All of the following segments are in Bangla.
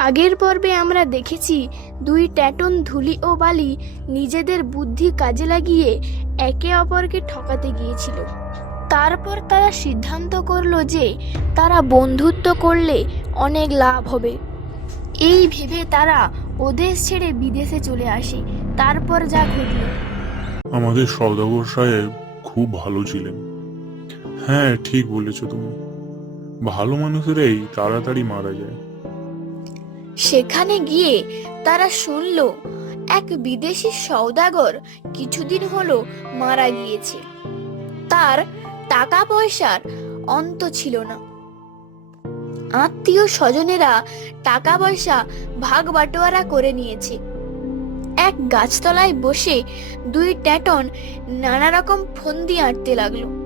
আগের পর্বে আমরা দেখেছি দুই ট্যাটন ধুলি ও বালি নিজেদের বুদ্ধি কাজে লাগিয়ে একে অপরকে ঠকাতে গিয়েছিল। তারপর তারা সিদ্ধান্ত করল যে তারা বন্ধুত্ব করলে অনেক লাভ হবে। এই ভেবে তারা ওদেশ ছেড়ে বিদেশে চলে আসে। তারপর যা ঘটল। আমাদের সওদাগর সাহেব খুব ভালো ছিলেন। হ্যাঁ ঠিক বলেছ তুমি। ভালো মানুষেরাই তাড়াতাড়ি মারা যায়। সেখানে গিয়ে তারা শুনল, এক বিদেশি সওদাগর কিছুদিন হলো মারা গিয়েছে। তার টাকা পয়সার অন্ত ছিল না। আত্মীয় স্বজনেরা টাকা পয়সা ভাগ বাটোয়ারা করে নিয়েছে। এক গাছতলায় বসে দুই ট্যাটন নানা রকম ফন্দি আঁটতে লাগল।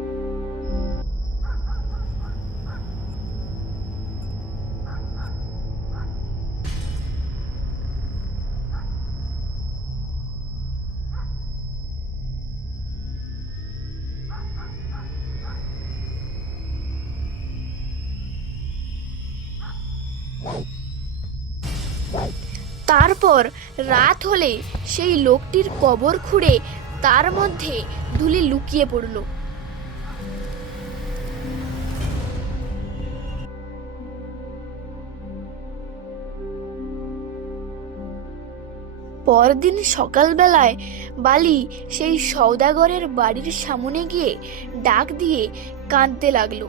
তারপর রাত হলে সেই লোকটির কবর খুঁড়ে তার মধ্যে ধুলি লুকিয়ে পড়ল। পরদিন সকালবেলায় বালি সেই সওদাগরের বাড়ির সামনে গিয়ে ডাক দিয়ে কাঁদতে লাগল।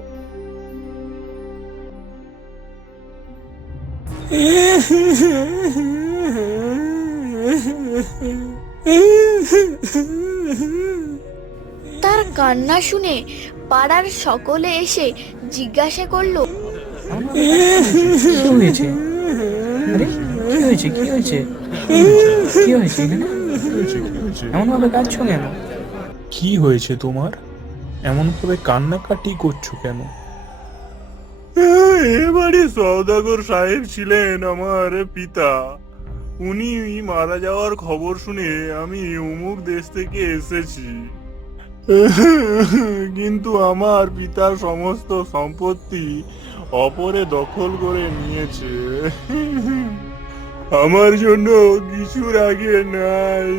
তার কান্না শুনে পাড়ার সকলে এসে জিজ্ঞাসা করল কি হয়েছে? কি হয়েছে? কি হয়েছে? কি হয়েছে? এখানে? এমন ভাবে কাঁদছো কেন? কি হয়েছে তোমার? এমন ভাবে কান্নাকাটি করছ কেন? এবারে সওদাগর সাহেব ছিলেন আমার পিতা। উনি মারা যাওয়ার খবর শুনে আমি অমুক দেশ থেকে এসেছি। কিন্তু আমার পিতার সমস্ত সম্পত্তি অপরে দখল করে নিয়েছে। আমার জন্য কিছুর আগে নাই।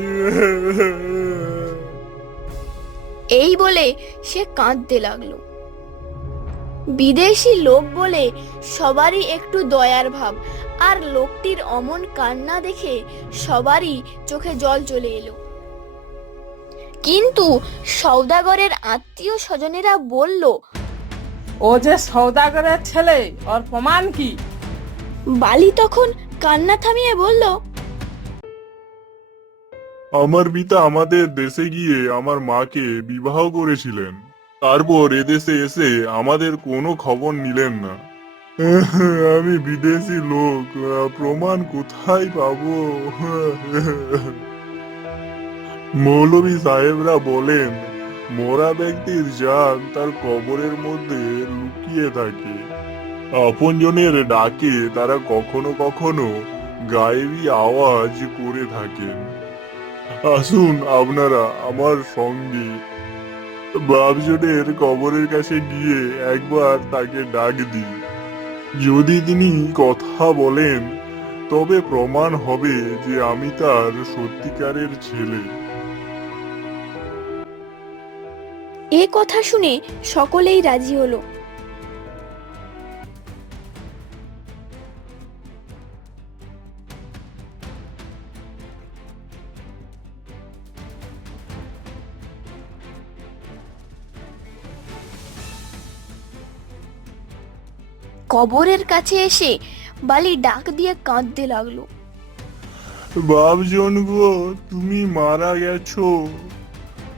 এই বলে সে কাঁদতে লাগল। বিদেশি লোক বলে সবারই একটু দয়ার ভাব আর লোকটির অমন কান্না দেখে সবারই চোখে জল চলে এলো। কিন্তু সওদাগরের আত্মীয় স্বজনেরা বলল ও যে সৌদাগরের ছেলে ওর প্রমাণ কি? বালি তখন কান্না থামিয়ে বলল আমার পিতা আমাদের দেশে গিয়ে আমার মাকে বিবাহ করেছিলেন। তারপর এদেশে এসে আমাদের কোনো খবর নিলেন না। আমি বিদেশি লোক, প্রমাণ কোথায় পাবো? মৌলভী সাহেবরা বলেন, মরা ব্যক্তির যান তার কবরের মধ্যে লুকিয়ে থাকে। আপনজনের ডাকে তারা কখনো কখনো গায়েবী আওয়াজ করে থাকেন। আসুন আপনারা আমার সঙ্গে বাপজনের কবরের কাছে গিয়ে একবার তাকে ডাক দিই। যদি তিনি কথা বলেন, তবে প্রমাণ হবে যে আমি তার সত্যিকারের ছেলে। এ কথা শুনে সকলেই রাজি হলো। কবরের কাছে এসে বালি ডাক দিয়ে কাঁদতে লাগল। বাপজন গো তুমি মারা গেছো।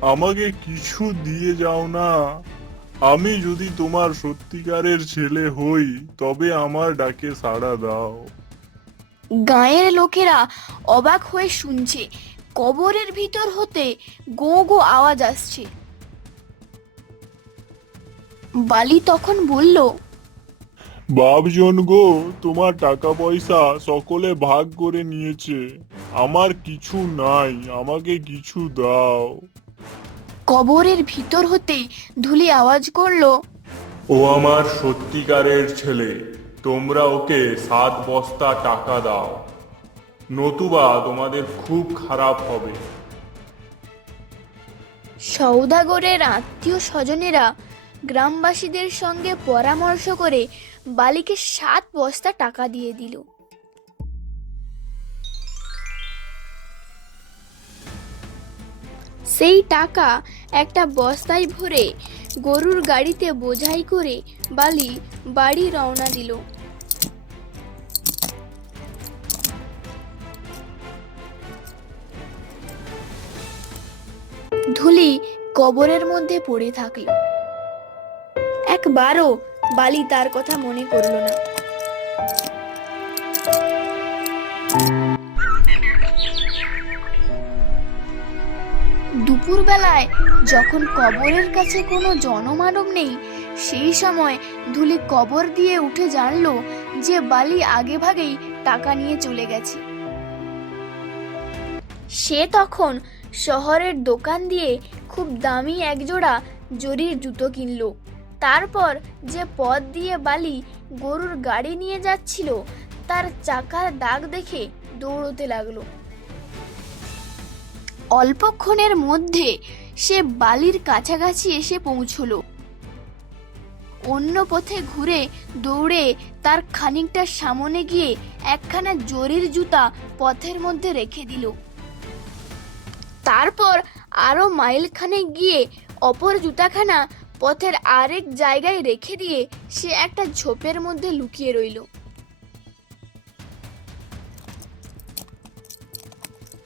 আমাকে কিছু দিয়ে যাও না। আমি যদি তোমার সত্যিকারের ছেলে হই তবে আমার ডাকে সাড়া দাও। গাঁয়ের লোকেরা অবাক হয়ে শুনছে কবরের ভিতর হতে গো গো আওয়াজ আসছে। বালি তখন বলল বাপজন গো তোমার টাকা পয়সা সকলে ভাগ করে নিয়েছে। আমার কিছু নাই আমাকে কিছু দাও। কবরের ভিতর হতে ধুলি আওয়াজ করল ও আমার সত্যিকারের ছেলে তোমরা ওকে সাত বস্তা টাকা দাও। নতুবা তোমাদের খুব খারাপ হবে। সৌদাগরের আত্মীয় স্বজনেরা গ্রামবাসীদের সঙ্গে পরামর্শ করে বালিকে সাত বস্তা টাকা দিয়ে দিল। সেই টাকা একটা বস্তায় ভরে গরুর গাড়িতে বোঝাই করে বালি বাড়ি রওনা দিল। ধুলি কবরের মধ্যে পড়ে থাকল। একবারও বালি তার কথা মনে করল না। দুপুরবেলায় যখন কবরের কাছে কোনো জনমানব নেই, সেই সময় ধুলি কবর দিয়ে উঠে জানল যে বালি আগে ভাগেই টাকা নিয়ে চলে গেছে। সে তখন শহরের দোকান দিয়ে খুব দামি একজোড়া জরির জুতো কিনলো। তারপর যে পথ দিয়ে বালি গরুর গাড়ি নিয়ে যাচ্ছিল, তার চাকার দাগ দেখে দৌড়তে লাগল। অল্পক্ষণের মধ্যে সে বালির কাছাকাছি এসে পৌঁছলো। অন্য পথে ঘুরে দৌড়ে তার খানিকটা সামনে গিয়ে একখানা জরির জুতা পথের মধ্যে রেখে দিল। তারপর আরও মাইলখানে গিয়ে অপর জুতাখানা পথের আরেক জায়গায় রেখে দিয়ে সে একটা ঝোপের মধ্যে লুকিয়ে রইল।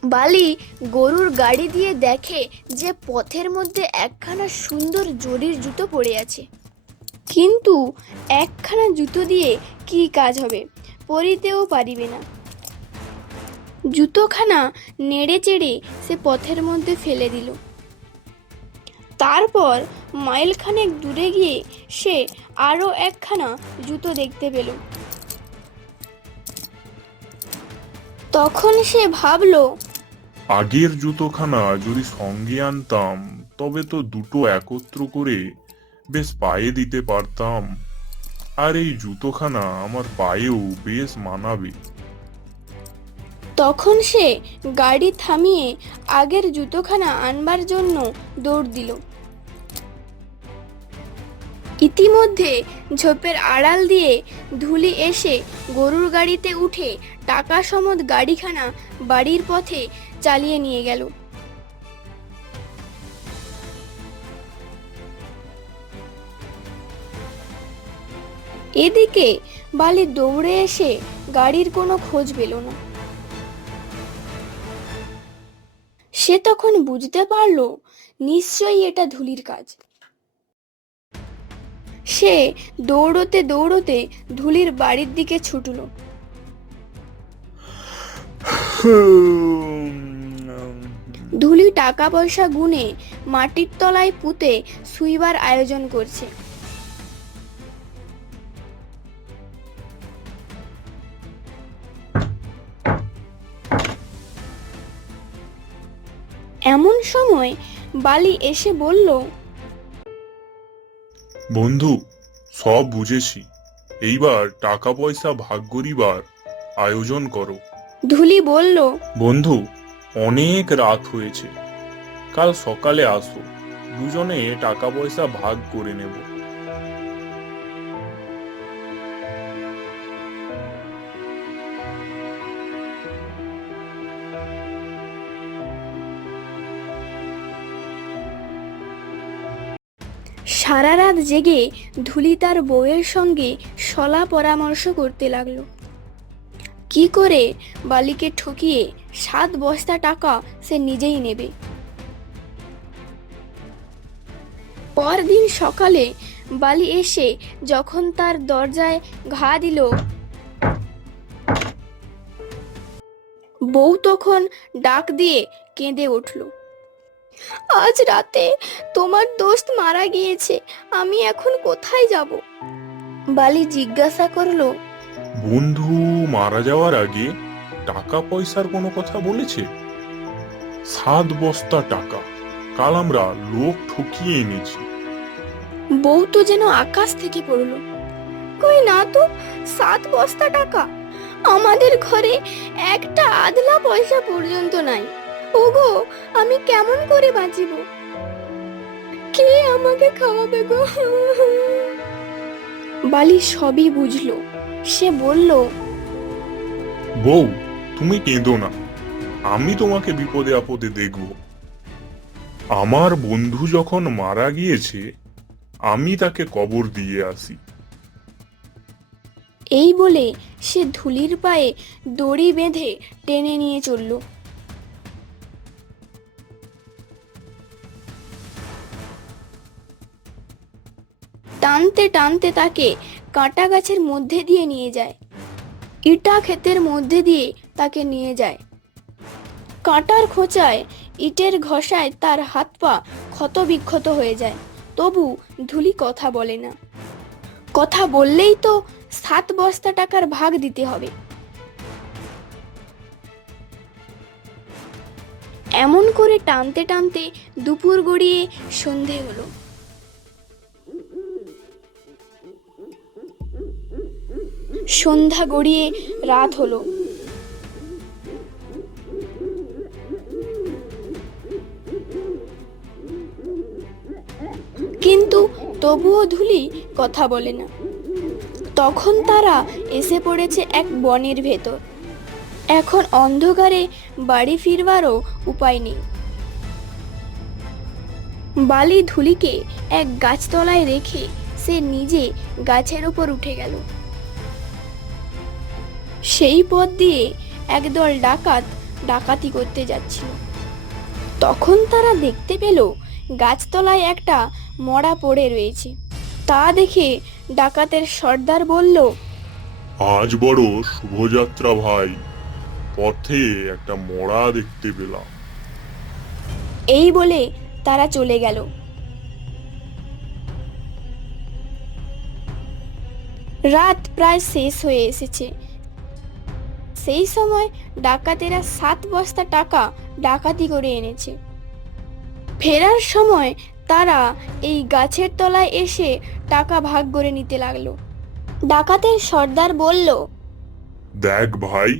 বালি গরুর গাড়ি দিয়ে দেখে যে পথের মধ্যে একখানা সুন্দর জরির জুতো পড়ে আছে। কিন্তু একখানা জুতো দিয়ে কি কাজ হবে, পরিতেও পারিবে না। জুতোখানা নেড়ে চেড়ে সে পথের মধ্যে ফেলে দিল। তারপর মাইলখানেক দূরে গিয়ে সে আরও একখানা জুতো দেখতে পেল। তখন সে ভাবলো আগের জুতোখানা যদি সঙ্গে আনতাম তবে তো দুটো একত্র করে বেশ পায়ে দিতে পারতাম। আর এই জুতোখানা আমার পায়েও বেশ মানাবে। তখন সে গাড়ি থামিয়ে আগের জুতোখানা আনবার জন্য দৌড় দিল। ইতিমধ্যে ঝোপের আড়াল দিয়ে ধুলি এসে গরুর গাড়িতে উঠে টাকা সমদ গাড়িখানা বাড়ির পথে চালিয়ে নিয়ে গেল। এদিকে বালি দৌড়ে এসে গাড়ির কোনো খোঁজ পেল না। সে তখন বুঝতে পারল, নিশ্চয়ই এটা ধুলির কাজ। সে দৌড়তে দৌড়তে ধুলির বাড়ির দিকে ছুটলো। ধুলি টাকা পয়সা গুনে মাটির তলায় পুঁতে শুইবার আয়োজন করছে। এমন সময় বালি এসে বলল বন্ধু সব বুঝেছি। এইবার টাকা পয়সা ভাগ করিবার আয়োজন করো। ধুলি বলল বন্ধু অনেক রাত হয়েছে। কাল সকালে আসো। দুজনে টাকা পয়সা ভাগ করে নেব। সারা রাত জেগে ধুলি তার বউয়ের সঙ্গে সলা পরামর্শ করতে লাগল। কি করে বালিকে ঠকিয়ে সাত বস্তা টাকা সে নিজেই নেবে? পরদিন সকালে বালি এসে যখন তার দরজায় ঘা দিল, বউ তখন ডাক দিয়ে কেঁদে উঠল। আজ রাতে তোমার দোস্ত মারা গিয়েছে আমি এখন কোথায় যাব? বালি জিজ্ঞাসা করল বন্ধু মারা যাওয়ার আগে টাকা পয়সার কোনো কথা বলেছে? সাত বস্তা টাকা কাল আমরা লোক ঠকিয়ে এনেছি। বউ তো যেন আকাশ থেকে পড়ল কই না তো সাত বস্তা টাকা আমাদের ঘরে একটা আধলা পয়সা পর্যন্ত নাই। ওগো আমি কেমন করে বাঁচিব? কে আমাকে খাওয়াবে গো? বালি সবই বুঝলো। সে বলল বউ তুমি কেঁদো না। আমি তোমাকে বিপদে আপদে দেখব। আমার বন্ধু যখন মারা গিয়েছে আমি তাকে কবর দিয়ে আসি। এই বলে সে ধুলির পায়ে দড়ি বেঁধে টেনে নিয়ে চলল। টানতে টানতে তাকে কাঁটা গাছের মধ্যে দিয়ে নিয়ে যায়। ইটা ক্ষেতের মধ্যে দিয়ে তাকে নিয়ে যায়। কাঁটার খোঁচায় ইটের ঘষায় তার হাত পা ক্ষত বিক্ষত হয়ে যায়। তবু ধুলি কথা বলে না। কথা বললেই তো সাত বস্তা টাকার ভাগ দিতে হবে। এমন করে টানতে টানতে দুপুর গড়িয়ে সন্ধে হলো। সন্ধ্যা গড়িয়ে রাত হলো। কিন্তু তবুও ধুলি কথা বলে না। তখন তারা এসে পড়েছে এক বনের ভেতর। এখন অন্ধকারে বাড়ি ফিরবারও উপায় নেই। বালি ধুলিকে এক গাছতলায় রেখে সে নিজে গাছের উপর উঠে গেল। সেই পথ দিয়ে একদল ডাকাত ডাকাতি করতে যাচ্ছিল। তখন তারা দেখতে পেল গাছতলায় একটা মরা পড়ে রয়েছে। তা দেখে ডাকাতের সর্দার বলল আজ বড় শুভযাত্রা ভাই। পথে একটা মড়া দেখতে পেলাম। এই বলে তারা চলে গেল। রাত প্রায় শেষ হয়ে এসেছে। সেই সময় ডাকাতেরা সাত বস্তা টাকা ডাকাতি করে এনেছে। ফেরার সময় তারা এই গাছের তলায় এসে টাকা ভাগ করে নিতে লাগল। ডাকাতের সর্দার বলল দেখ ভাই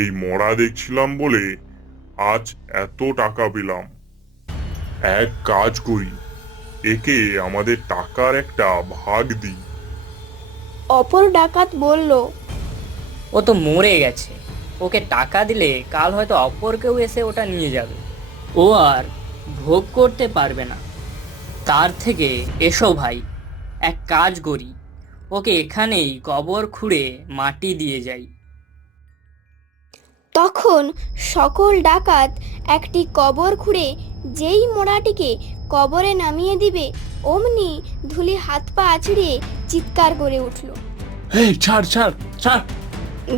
এই মরা দেখছিলাম বলে আজ এত টাকা পেলাম। এক কাজ করি একে আমাদের টাকার একটা ভাগ দিই। অপর ডাকাত বলল ও তো মরে গেছে। ওকে টাকা দিলে কাল হয়তো অপর কেউ এসে ওটা নিয়ে যাবে। ও আর ভোগ করতে পারবে না। তার থেকে এসো ভাই এক কাজ করি। ওকে এখানেই কবর খুঁড়ে মাটি দিয়ে যাই। তখন সকল ডাকাত একটি কবর খুঁড়ে যেই মোড়াটিকে কবরে নামিয়ে দিবে অমনি ধুলি হাত পা আছড়িয়ে চিৎকার করে উঠল। এই ছাড় ছাড় ছাড়।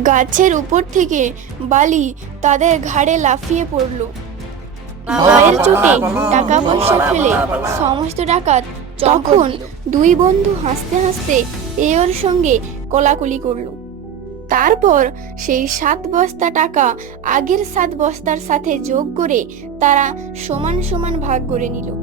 গাছের উপর থেকে বালি তাদের ঘাড়ে লাফিয়ে পড়ল। ভয়ের চোটে টাকা পয়সা ফেলে সমস্ত ডাকাত তখন দুই বন্ধু হাসতে হাসতে এ ওর সঙ্গে কোলাকুলি করল। তারপর সেই সাত বস্তা টাকা আগের সাত বস্তার সাথে যোগ করে তারা সমান সমান ভাগ করে নিল।